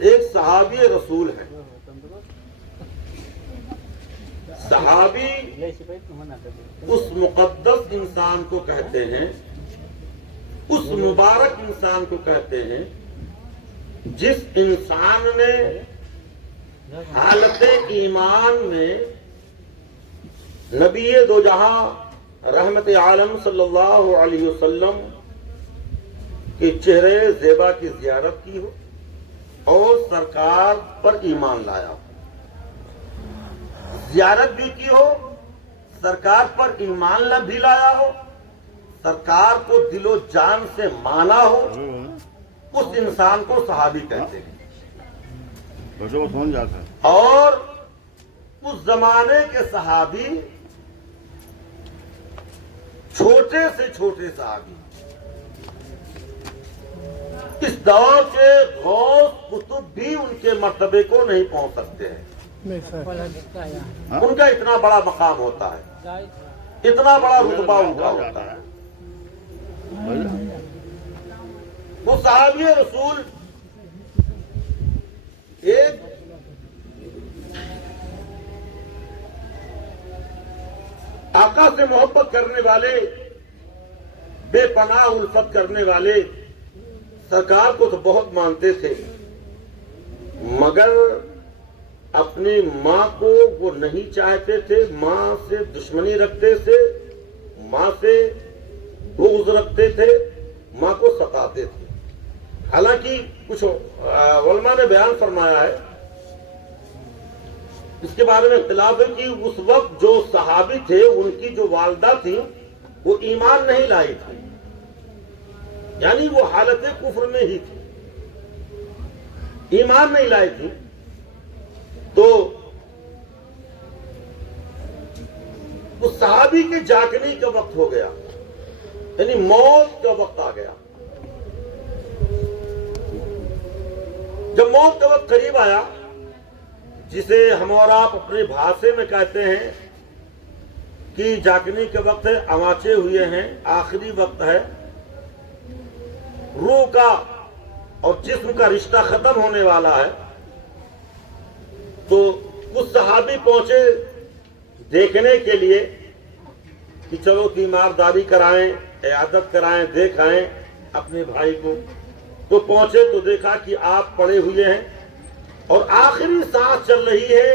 ایک صحابی رسول ہیں. صحابی اس مقدس انسان کو کہتے ہیں، اس مبارک انسان کو کہتے ہیں جس انسان نے حالت ایمان میں نبی دو جہاں رحمت عالم صلی اللہ علیہ وسلم کے چہرے زیبا کی زیارت کی ہو اور سرکار پر ایمان لایا ہو. زیارت بھی کی ہو، سرکار پر ایمان بھی لایا ہو، سرکار کو دل و جان سے مانا ہو، اس انسان کو صحابی کہتے ہیں. اور اس زمانے کے صحابی چھوٹے سے چھوٹے صحابی، اس دور کے غوث قطب بھی ان کے مرتبے کو نہیں پہنچ سکتے ہیں. ان کا اتنا بڑا مقام ہوتا ہے، اتنا بڑا رتبہ ان کا ہوتا ہے. وہ صحابی رسول ایک آقا سے محبت کرنے والے، بے پناہ الفت کرنے والے، سرکار کو تو بہت مانتے تھے، مگر اپنی ماں کو وہ نہیں چاہتے تھے، ماں سے دشمنی رکھتے تھے، ماں سے بغض رکھتے تھے، ماں کو ستاتے تھے. حالانکہ کچھ علماء نے بیان فرمایا ہے، اس کے بارے میں اختلاف ہے کہ اس وقت جو صحابی تھے ان کی جو والدہ تھی وہ ایمان نہیں لائی تھی، یعنی وہ حالت کفر میں ہی تھی، ایمان نہیں لائی تھی. تو اس صحابی کے جاگنے کا وقت ہو گیا، یعنی موت کا وقت آ گیا. جب موت کا وقت قریب آیا، جسے ہم اور آپ اپنے بھاشے میں کہتے ہیں کہ جاگنے کا وقت ہے، آنچے ہوئے ہیں، آخری وقت ہے، روح کا اور جسم کا رشتہ ختم ہونے والا ہے، تو کچھ صحابی پہنچے دیکھنے کے لیے کہ چلو تیمارداری کرائیں، عیادت کرائیں، دیکھ آئیں اپنے بھائی کو. تو پہنچے تو دیکھا کہ آپ پڑے ہوئے ہیں اور آخری سانس چل رہی ہے،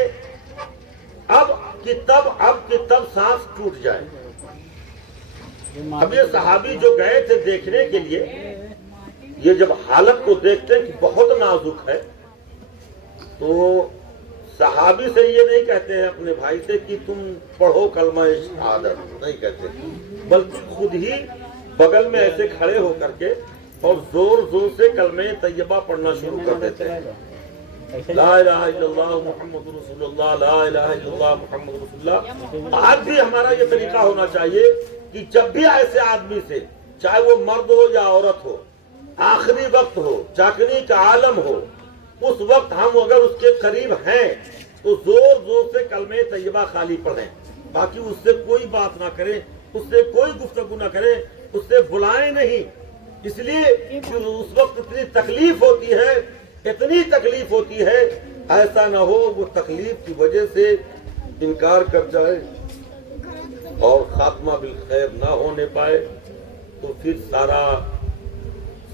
اب کی تب سانس ٹوٹ جائے. اب یہ صحابی جو گئے تھے دیکھنے کے لیے، یہ جب حالت کو دیکھتے ہیں کہ بہت نازک ہے، تو صحابی سے یہ نہیں کہتے ہیں اپنے بھائی سے کہ تم پڑھو کلمہ شہادت، نہیں کہتے، بلکہ خود ہی بغل میں ایسے کھڑے ہو کر کے اور زور زور سے کلمہ طیبہ پڑھنا شروع کر دیتے ہیں. لا الہ الا اللہ محمد رسول اللہ، لا الہ الا اللہ محمد رسول اللہ. آج بھی ہمارا یہ طریقہ ہونا چاہیے کہ جب بھی ایسے آدمی سے، چاہے وہ مرد ہو یا عورت ہو، آخری وقت ہو، چاکنی کا عالم ہو، اس وقت ہم اگر اس کے قریب ہیں تو زور زور سے کلمہ طیبہ خالی پڑھیں، باقی اس سے کوئی بات نہ کریں، اس سے کوئی گفتگو نہ کریں، اس سے بلائیں نہیں. اس لیے کہ اس وقت اتنی تکلیف ہوتی ہے، ایسا نہ ہو وہ تکلیف کی وجہ سے انکار کر جائے اور خاتمہ بالخیر نہ ہونے پائے، تو پھر سارا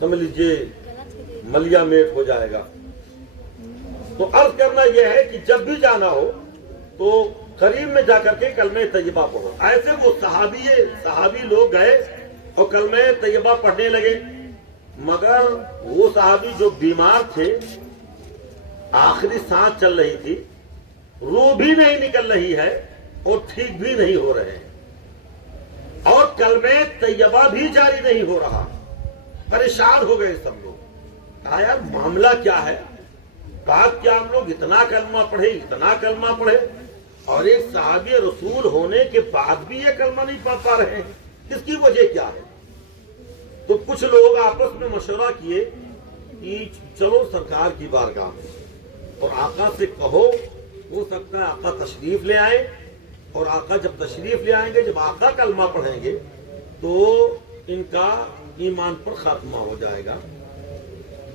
سمجھ لیجیے ملیا میٹ ہو جائے گا. تو عرض کرنا یہ ہے کہ جب بھی جانا ہو تو قریب میں جا کر کے کلمہ طیبہ پڑھو. ایسے وہ صحابی لوگ گئے اور کلمہ طیبہ پڑھنے لگے، مگر وہ صحابی جو بیمار تھے، آخری سانس چل رہی تھی، روح بھی نہیں نکل رہی ہے اور ٹھیک بھی نہیں ہو رہے ہیں، اور کلمہ طیبہ بھی جاری نہیں ہو رہا. پریشان ہو گئے سب لوگ. کہا یار معاملہ کیا ہے، بات کیا، ہم لوگ اتنا کلمہ پڑھے اور ایک صحابی رسول ہونے کے بعد بھی یہ کلمہ نہیں پڑھ پا رہے ہیں، اس کی وجہ کیا ہے؟ تو کچھ لوگ آپس میں مشورہ کیے کہ چلو سرکار کی بارگاہ میں اور آقا سے کہو، ہو سکتا ہے آقا تشریف لے آئیں، اور آقا جب تشریف لے آئیں گے، جب آقا کلمہ پڑھیں گے تو ان کا ایمان پر خاتمہ ہو جائے گا.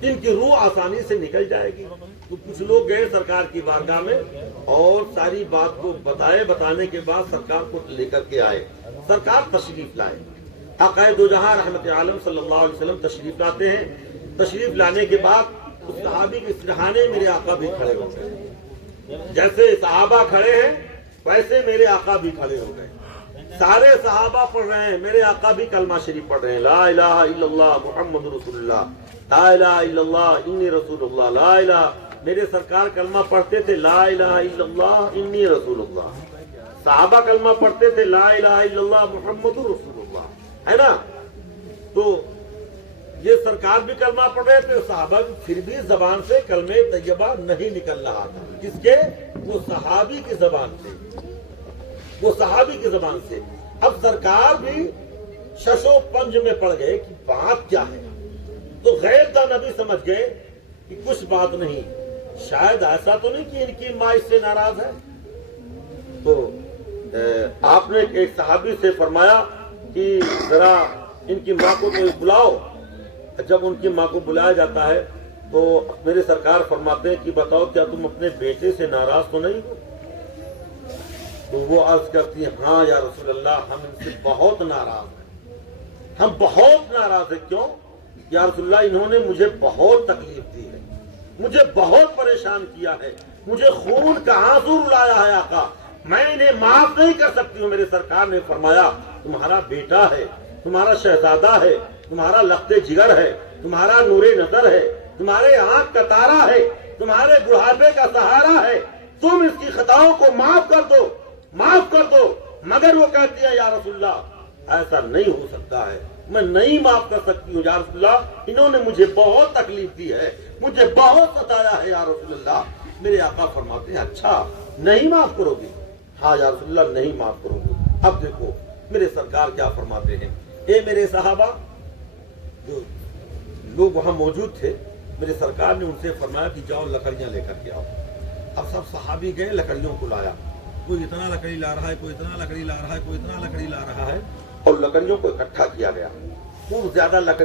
ان کی روح آسانی سے نکل جائے گی۔ تو کچھ لوگ گئے سرکار کی بارگاہ میں اور ساری بات کو بتانے کے بعد سرکار کو لے کر کے آئے، سرکار تشریف لائے، آقا دو جہاں رحمت عالم صلی اللہ علیہ وسلم تشریف لاتے ہیں۔ تشریف لانے کے بعد اس صحابی کے سرہانے میرے آقا بھی کھڑے ہو گئے، جیسے صحابہ کھڑے ہیں ویسے میرے آقا بھی کھڑے ہو گئے۔ سارے صحابہ پڑھ رہے ہیں، میرے آقا بھی کلمہ شریف پڑھ رہے ہیں، لا الہ الا اللہ محمد رسول اللہ، لا الہ الا اللہ انی رسول اللہ، لا الہ، میرے سرکار کلمہ پڑھتے تھے لا الہ الا اللہ انی رسول اللہ، صحابہ کلمہ پڑھتے تھے لا الہ الا اللہ محمد رسول اللہ، ہے نا؟ تو یہ سرکار بھی کلمہ پڑھ رہے تھے، صحابہ بھی، پھر بھی زبان سے کلمہ طیبہ نہیں نکل رہا تھا، کس کے؟ وہ صحابی کی زبان سے، وہ صحابی کی زبان سے۔ اب سرکار بھی ششو پنج میں پڑ گئے کہ بات کیا ہے، تو غیر دا نبی سمجھ گئے کہ کچھ بات نہیں، شاید ایسا تو نہیں کہ ان کی ماں اس سے ناراض ہے۔ تو آپ نے ایک صحابی سے فرمایا کہ ذرا ان کی ماں کو تو بلاؤ۔ جب ان کی ماں کو بلایا جاتا ہے تو میرے سرکار فرماتے ہیں کہ بتاؤ کیا تم اپنے بیٹے سے ناراض تو نہیں ہو؟ تو وہ عرض کرتی ہے ہاں یا رسول اللہ، ہم ان سے بہت ناراض ہیں، ہم بہت ناراض ہیں۔ کیوں؟ یا رسول اللہ انہوں نے مجھے بہت تکلیف دی ہے، مجھے بہت پریشان کیا ہے، مجھے خون کا آنسو رلایا ہے آقا، میں انہیں معاف نہیں کر سکتی ہوں۔ میرے سرکار نے فرمایا تمہارا بیٹا ہے، تمہارا شہزادہ ہے، تمہارا لخت جگر ہے، تمہارا نور نظر ہے، تمہارے آنکھ کا تارا ہے، تمہارے بڑھاپے کا سہارا ہے، تم اس کی خطاؤں کو معاف کر دو، معاف کر دو۔ مگر وہ کہتی ہے یا رسول اللہ ایسا نہیں ہو سکتا ہے، میں نہیں معاف کر سکتی ہوں یا رسول اللہ، انہوں نے مجھے بہت تکلیف دی ہے، مجھے بہت ستایا ہے یا رسول اللہ۔ میرے آقا فرماتے ہیں اچھا نہیں معاف کرو گی؟ ہاں یا رسول اللہ نہیں معاف کرو گی۔ اب دیکھو میرے سرکار کیا فرماتے ہیں، اے میرے صحابہ، جو لوگ وہاں موجود تھے، میرے سرکار نے ان سے فرمایا کہ جاؤ لکڑیاں لے کر کے آؤ۔ اب سب صحابی گئے، لکڑیوں کو لایا، کوئی اتنا لکڑی لا رہا ہے، کوئی اتنا لکڑی لا رہا ہے، کوئی اتنا لکڑی لا رہا ہے، اور لکڑیوں کو اکٹھا کیا گیا، خوب زیادہ لکڑی